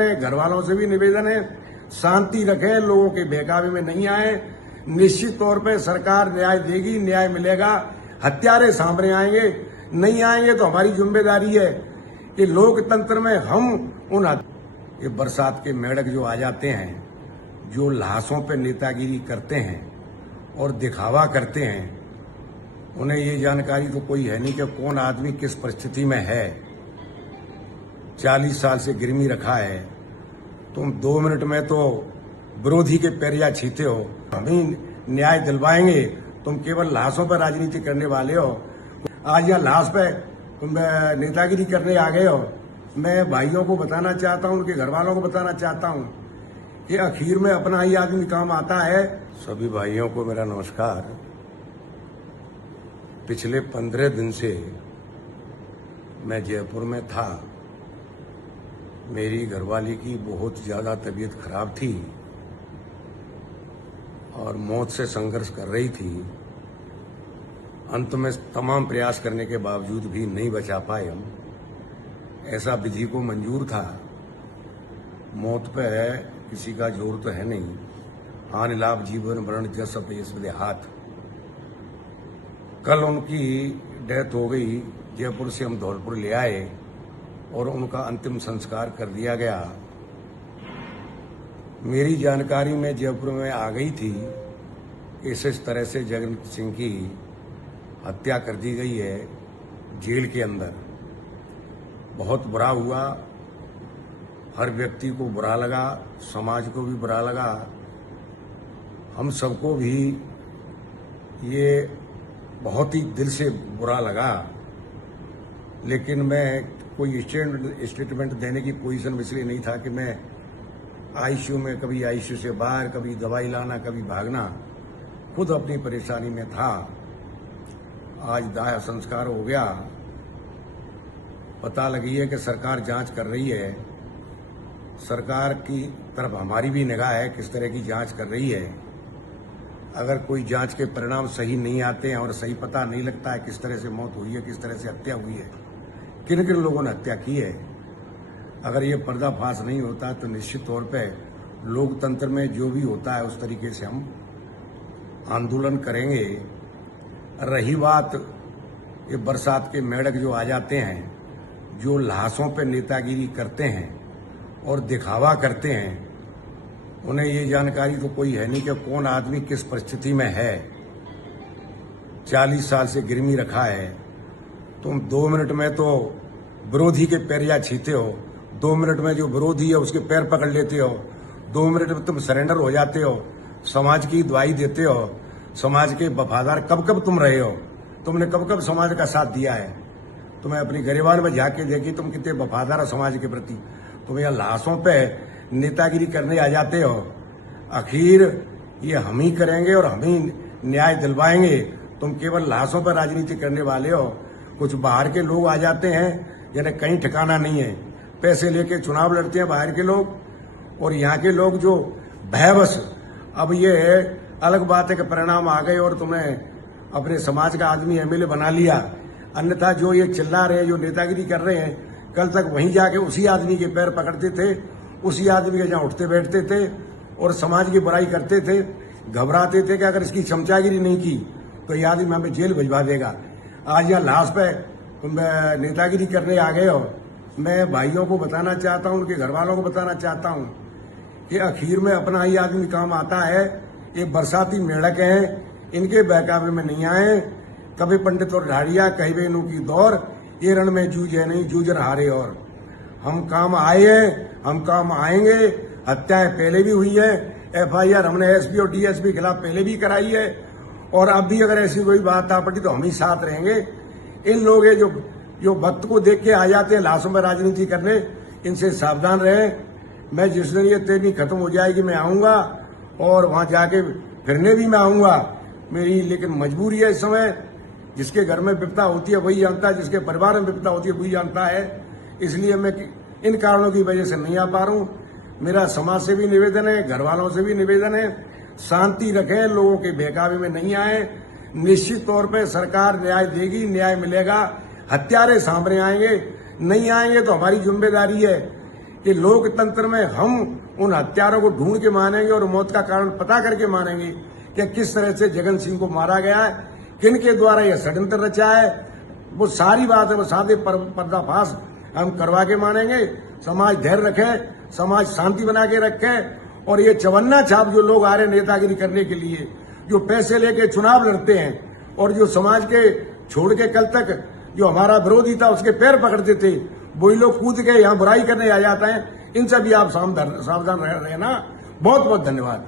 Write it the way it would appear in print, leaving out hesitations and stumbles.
निवेदन है, घर वालों से भी निवेदन है, शांति रखें, लोगों के बहकावे में नहीं आए। निश्चित तौर पे सरकार न्याय देगी, न्याय मिलेगा। हत्यारे सामने आएंगे, नहीं आएंगे तो हमारी जिम्मेदारी है कि लोकतंत्र में हम उन ये बरसात के मेढक जो आ जाते हैं, जो लाशों पे नेतागिरी करते हैं और दिखावा करते हैं, उन्हें ये जानकारी तो कोई है नहीं कि कौन आदमी किस परिस्थिति में है। 40 साल से गिरमी रखा है, तुम 2 मिनट में तो विरोधी के पैरिया छीते हो। हम ही न्याय दिलवाएंगे, तुम केवल लाशों पर राजनीति करने वाले हो। आज यहाँ लाश पे तुम नेतागिरी करने आ गए हो। मैं भाइयों को बताना चाहता हूँ, उनके घर वालों को बताना चाहता हूँ कि आखिर में अपना ही आदमी काम आता है। सभी भाइयों को मेरा नमस्कार। पिछले 15 दिन से मैं जयपुर में था। मेरी घरवाली की बहुत ज्यादा तबीयत खराब थी और मौत से संघर्ष कर रही थी। अंत में तमाम प्रयास करने के बावजूद भी नहीं बचा पाए हम। ऐसा विधि को मंजूर था। मौत पे किसी का जोर तो है नहीं। हानि लाभ जीवन मरण जस अपयस हाथ। कल उनकी डेथ हो गई। जयपुर से हम धौलपुर ले आए और उनका अंतिम संस्कार कर दिया गया। मेरी जानकारी में जयपुर में आ गई थी इस तरह से जगन्नाथ सिंह की हत्या कर दी गई है जेल के अंदर। बहुत बुरा हुआ, हर व्यक्ति को बुरा लगा, समाज को भी बुरा लगा, हम सबको भी ये बहुत ही दिल से बुरा लगा। लेकिन मैं कोई स्टेटमेंट देने की पोजीशन में इसलिए नहीं था कि मैं आईसीयू में, कभी आईसीयू से बाहर, कभी दवाई लाना, कभी भागना, खुद अपनी परेशानी में था। आज दाह संस्कार हो गया। पता लगी है कि सरकार जांच कर रही है। सरकार की तरफ हमारी भी निगाह है किस तरह की जांच कर रही है। अगर कोई जांच के परिणाम सही नहीं आते हैं और सही पता नहीं लगता है किस तरह से मौत हुई है, किस तरह से हत्या हुई है, किन किन लोगों ने हत्या की है, अगर ये पर्दाफाश नहीं होता तो निश्चित तौर पे लोकतंत्र में जो भी होता है उस तरीके से हम आंदोलन करेंगे। रही बात ये बरसात के मेढक जो आ जाते हैं, जो लाशों पे नेतागिरी करते हैं और दिखावा करते हैं, उन्हें ये जानकारी तो कोई है नहीं कि कौन आदमी किस परिस्थिति में है। 40 साल से गिरमी रखा है, तुम 2 मिनट में तो विरोधी के पैरिया छीते हो। 2 मिनट में जो विरोधी है उसके पैर पकड़ लेते हो। 2 मिनट में तुम सरेंडर हो जाते हो, समाज की दुआई देते हो। समाज के वफादार कब कब तुम रहे हो? तुमने कब कब समाज का साथ दिया है? तुम्हें अपनी गरिवान में जाके देखी तुम कितने वफादार हो समाज के प्रति। तुम यहाँ लाशों पे नेतागिरी करने आ जाते हो। आखिर ये हम ही करेंगे और हम ही न्याय दिलवाएंगे। तुम केवल लाशों पर राजनीति करने वाले हो। कुछ बाहर के लोग आ जाते हैं जिन्हें कहीं ठिकाना नहीं है, पैसे लेके चुनाव लड़ते हैं बाहर के लोग, और यहाँ के लोग जो भयवश। अब ये अलग बात है कि परिणाम आ गए और तुमने अपने समाज का आदमी एमएलए बना लिया। अन्यथा जो ये चिल्ला रहे हैं, जो नेतागिरी कर रहे हैं, कल तक वहीं जाके उसी आदमी के पैर पकड़ते थे, उसी आदमी के जहाँ उठते बैठते थे और समाज की बुराई करते थे। घबराते थे कि अगर इसकी चमचागिरी नहीं की तो ये आदमी हमें जेल भिजवा देगा। आज यहाँ लाश पे तुम नेतागिरी करने आ गए हो। मैं भाइयों को बताना चाहता हूँ, उनके घर वालों को बताना चाहता हूँ कि आखिर में अपना ही आदमी काम आता है। ये बरसाती मेढक हैं, इनके बहकावे में नहीं आए। कभी पंडित और ढाड़िया, कहीं बेनू की दौर, ये रण में जूझे नहीं जूझ हारे। और हम काम आए हैं, हम काम आएंगे। हत्याएं पहले भी हुई है, एफआईआर हमने एसपी और डीएसपी के खिलाफ पहले भी कराई है, और अब भी अगर ऐसी कोई बात आ पड़ी तो हम ही साथ रहेंगे। इन लोग जो वक्त को देख के आ जाते हैं लाशों में राजनीति करने, इनसे सावधान रहें। मैं जिस दिन ये तेजी खत्म हो जाएगी मैं आऊंगा और वहां जाके फिरने भी मैं आऊंगा। मेरी लेकिन मजबूरी है इस समय। जिसके घर में विपदा होती है वही जानता है, जिसके परिवार में विपदा होती है वही जानता है। इसलिए मैं इन कारणों की वजह से नहीं आ पा रहा हूं। मेरा समाज से भी निवेदन है, घर वालों से भी निवेदन है, शांति रखें, लोगों के बहकावे में नहीं आए। निश्चित तौर पे सरकार न्याय देगी, न्याय मिलेगा। हत्यारे सामने आएंगे, नहीं आएंगे तो हमारी जिम्मेदारी है कि लोकतंत्र में हम उन हत्यारों को ढूंढ के मानेंगे और मौत का कारण पता करके मानेंगे कि किस तरह से जगन सिंह को मारा गया है, किन के द्वारा यह षड्यंत्र रचा है। वो सारी बात है, वो सादे पर्दाफाश हम करवा के मानेंगे। समाज धैर्य रखे, समाज शांति बना के रखे, और ये चवन्ना छाप जो लोग आ रहे हैं नेतागिरी करने के लिए, जो पैसे लेके चुनाव लड़ते हैं और जो समाज के छोड़ के कल तक जो हमारा विरोधी था उसके पैर पकड़ते थे, वही लोग कूद के यहाँ बुराई करने आ जाते हैं। इनसे भी आप सावधान रहना। बहुत बहुत धन्यवाद।